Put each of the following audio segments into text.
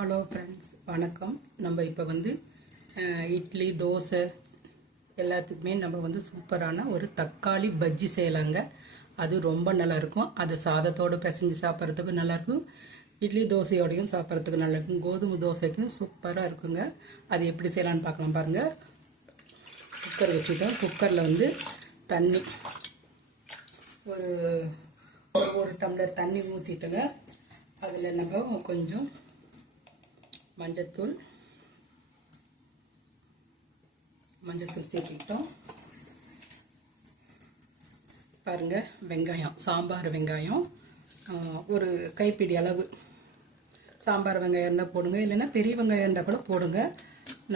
Hello friends, வணக்கம். நம்ம இப்போ வந்து இட்லி தோசை எல்லாத்துக்குமே நம்ம வந்து சூப்பரான ஒரு தக்காளி பஜ்ஜி செய்யலாங்க. அது ரொம்ப நல்லாயிருக்கும். அது சாதத்தோடு பிசைஞ்சு சாப்பிட்றதுக்கு நல்லாயிருக்கும், இட்லி தோசையோடையும் சாப்பிட்றதுக்கு நல்லாயிருக்கும், கோதுமை தோசைக்கும் சூப்பராக இருக்குங்க. அது எப்படி செய்யலான்னு பார்க்கலாம் பாருங்கள். குக்கர் வச்சுட்டோம். குக்கரில் வந்து தண்ணி ஒரு ஒரு டம்ளர் தண்ணி ஊற்றிட்டுங்க. அதில் நம்ம கொஞ்சம் மஞ்சத்தூள் சேர்த்துக்கிட்டோம். பாருங்கள், வெங்காயம், சாம்பார் வெங்காயம் ஒரு கைப்பிடி அளவு சாம்பார் வெங்காயம் இருந்தால் போடுங்க, இல்லைன்னா பெரிய வெங்காயம் இருந்தால் கூட போடுங்க,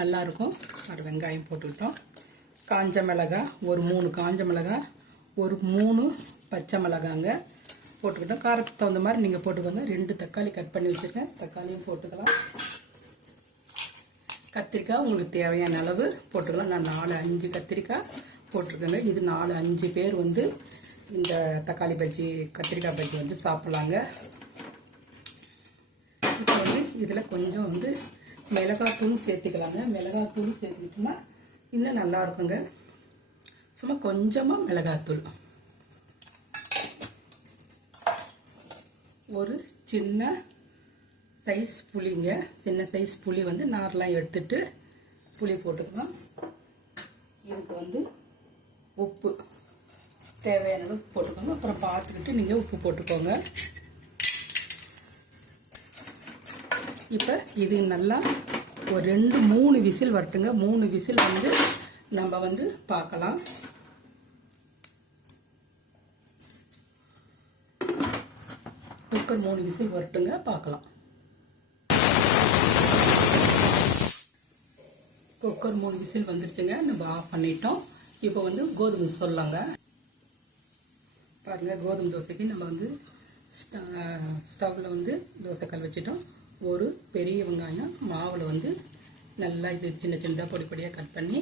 நல்லாயிருக்கும். ஒரு வெங்காயம் போட்டுக்கிட்டோம். காஞ்ச மிளகாய் ஒரு 3 காஞ்ச மிளகாய், ஒரு 3 பச்சை மிளகாங்க போட்டுக்கிட்டோம். காரத்துக்கு தகுந்த மாதிரி நீங்கள் போட்டுக்கோங்க. 2 தக்காளி கட் பண்ணி வச்சுருக்கேன், தக்காளியும் போட்டுக்கலாம். கத்திரிக்காய் உங்களுக்கு தேவையான அளவு போட்டுக்கலாம். நான் 4-5 கத்திரிக்காய் போட்டிருக்கேங்க. இது 4-5 பேர் வந்து இந்த தக்காளி பஜ்ஜி கத்திரிக்காய் பஜ்ஜி வந்து சாப்பிட்லாங்க. இப்போ வந்து இதில் கொஞ்சம் வந்து மிளகாத்தூளும் சேர்த்துக்கலாங்க. மிளகாத்தூளும் சேர்த்துக்கிட்டோம்னா இன்னும் நல்லா இருக்குங்க. சும்மா கொஞ்சமாக மிளகாத்தூள், ஒரு சின்ன சைஸ் புளிங்க, சின்ன சைஸ் புளி வந்து நார்லாம் எடுத்துட்டு புளி போட்டுக்கலாம். இதுக்கு வந்து உப்பு தேவையான அளவு போட்டுக்கோங்க. அப்புறம் பார்த்துக்கிட்டு நீங்கள் உப்பு போட்டுக்கோங்க. இப்போ இது நல்லா ஒரு 2-3 விசில் வரட்டுங்க. 3 விசில் வந்து நம்ம வந்து பார்க்கலாம். குக்கர் 3 விசில் வரட்டுங்க, பார்க்கலாம். குக்கர் 3 விசில் வந்துருச்சுங்க. நம்ம ஆஃப் பண்ணிட்டோம். இப்போ வந்து கோதுமை சொல்லலாங்க. பாருங்கள், கோதுமை தோசைக்கு நம்ம வந்து ஸ்டவ்வில் வந்து தோசைக்கல் வச்சுட்டோம். ஒரு பெரிய வெங்காயம் மாவில் வந்து நல்லா இது சின்ன சின்னதாக பொடி பொடியாக கட் பண்ணி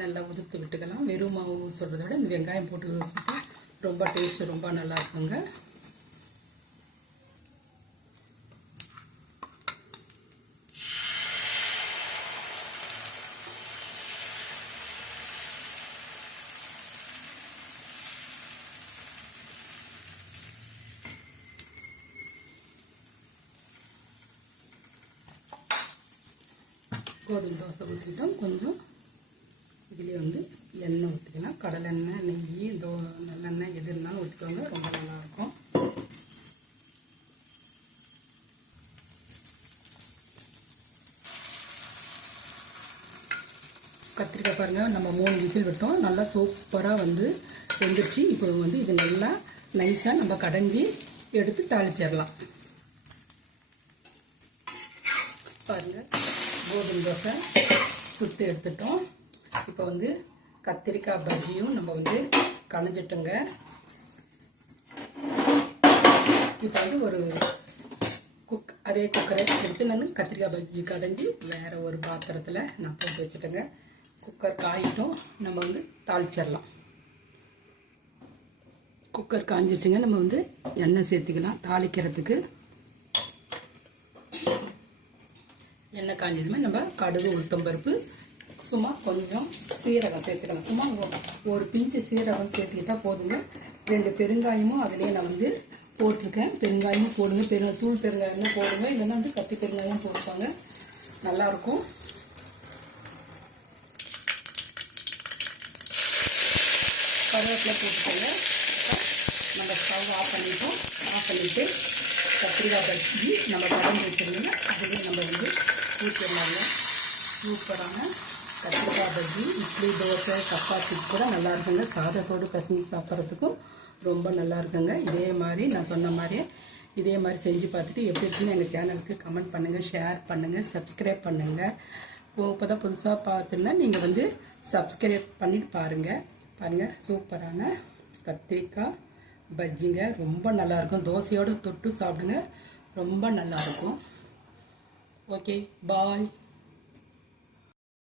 நல்லா உதுத்து விட்டுக்கலாம். வெறும் மாவு சொல்கிறத விட இந்த வெங்காயம் போட்டு வச்சுட்டா ரொம்ப டேஸ்ட்டு ரொம்ப நல்லா இருக்குங்க. கோதுமை தோசை ஊற்றிட்டோம். கொஞ்சம் இதுலேயே வந்து எண்ணெய் ஊற்றிக்கலாம். கடலெண்ணெய், நெய், நல்லெண்ணெய் எது இருந்தாலும் ஊற்றிக்கோங்க, ரொம்ப நல்லாயிருக்கும். கத்திரிக்காய் பாருங்கள், நம்ம 3 விசில் விட்டோம். நல்லா சூப்பராக வந்து வெந்துருச்சு. இப்போ வந்து இது நல்லா நைஸாக நம்ம கடைஞ்சி எடுத்து தாளிச்சிடலாம். பாருங்கள், கோதுமை தோசை சுட்டு எடுத்துட்டோம். இப்போ வந்து கத்திரிக்காய் பஜ்ஜியும் நம்ம வந்து கடைஞ்சிட்டோங்க. இப்போ வந்து ஒரு அதே குக்கரை எடுத்து நான் கத்திரிக்காய் பஜ்ஜி கடைஞ்சி வேறு ஒரு பாத்திரத்தில் நான் போட்டு வச்சுட்டேங்க. குக்கர் காயிட்டும், நம்ம வந்து தாளிச்சிடலாம். குக்கர் காஞ்சிருச்சுங்க. நம்ம வந்து எண்ணெய் சேர்த்துக்கலாம் தாளிக்கிறதுக்கு. எண்ணெய் காஞ்சதுமே நம்ம கடுகு, உளுத்தம்பருப்பு, சும்மா கொஞ்சம் சீரகம் சேர்த்துக்கலாம். சும்மா ஒரு பிஞ்சு சீரகம் சேர்த்துக்கிட்டா போதுங்க. 2 பெருங்காயமும் அதுலேயே நான் வந்து போட்டிருக்கேன். பெருங்காயமும் போடுங்க, தூள் பெருங்காயமும் போடுங்க, இல்லைன்னா வந்து கத்தி பெருங்காயம் போட்டுப்பாங்க, நல்லாயிருக்கும். கருவேப்பிலை போட்டுக்கோங்க. நம்ம ஸ்டவ் ஆஃப் பண்ணிவிட்டு கத்திரிக்காய் பஜ்ஜி நம்ம கலந்து வச்சுருந்தோம்னா அதுவே நம்ம வந்து ஊற்றிடலாங்க. சூப்பரான கத்திரிக்காய் பஜ்ஜி இட்லி தோசை சப்பாத்திக்கு கூட நல்லா இருக்குங்க. சாதத்தோடு பிசைஞ்சு சாப்பிட்றதுக்கும் ரொம்ப நல்லா இருக்குங்க. இதே மாதிரி நான் சொன்ன மாதிரியே இதே மாதிரி செஞ்சு பார்த்துட்டு எப்படி இருக்குன்னு எங்கள் சேனலுக்கு கமெண்ட் பண்ணுங்கள், ஷேர் பண்ணுங்கள், சப்ஸ்கிரைப் பண்ணுங்கள். இப்போ தான் புதுசாக பார்த்துன்னா நீங்கள் வந்து சப்ஸ்கிரைப் பண்ணிட்டு பாருங்கள். சூப்பரான கத்திரிக்காய் பஜ்ஜிங்க, ரொம்ப நல்லாயிருக்கும். தோசையோடு தொட்டு சாப்பிடுங்க, ரொம்ப நல்லாயிருக்கும். ஓகே, பாய்.